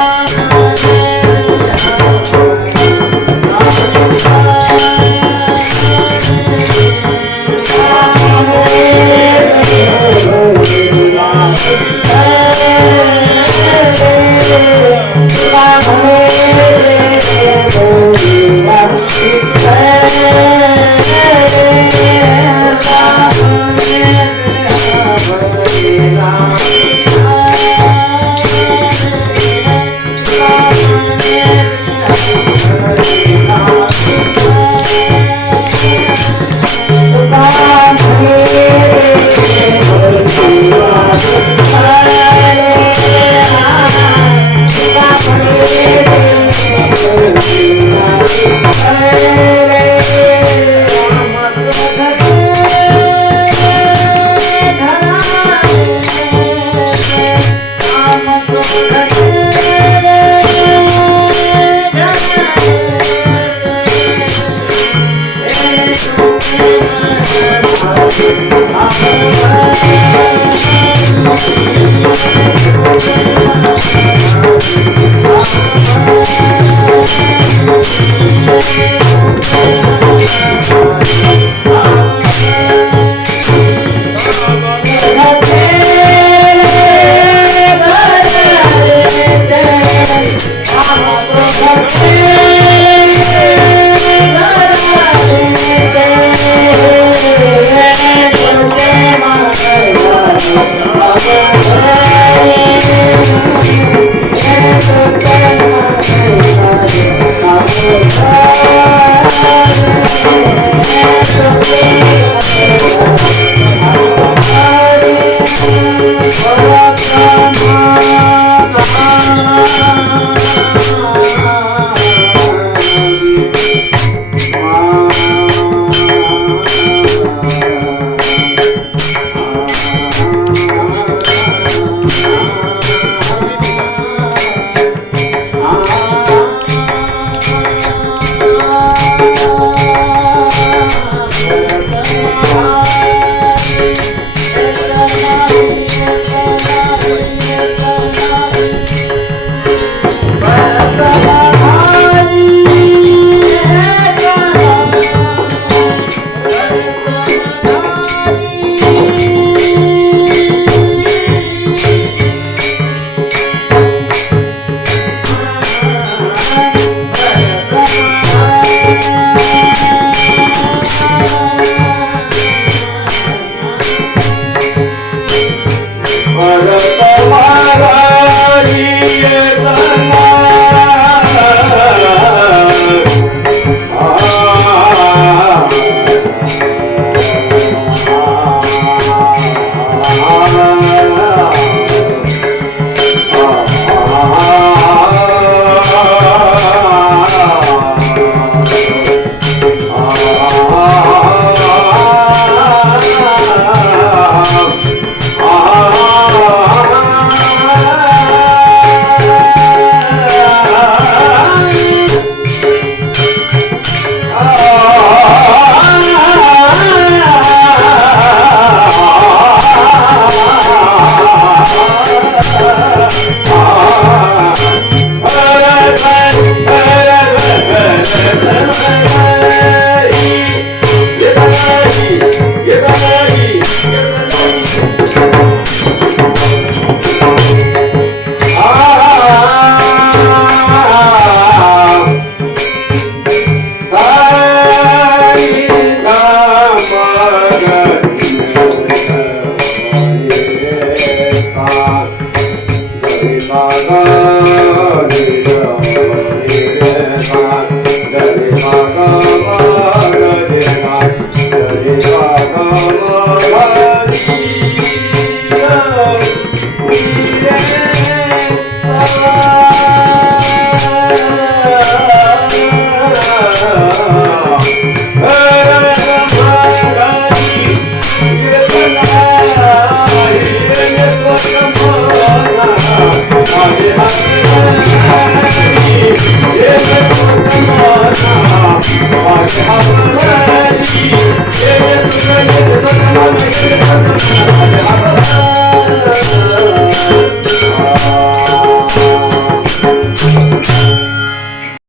Música Ah.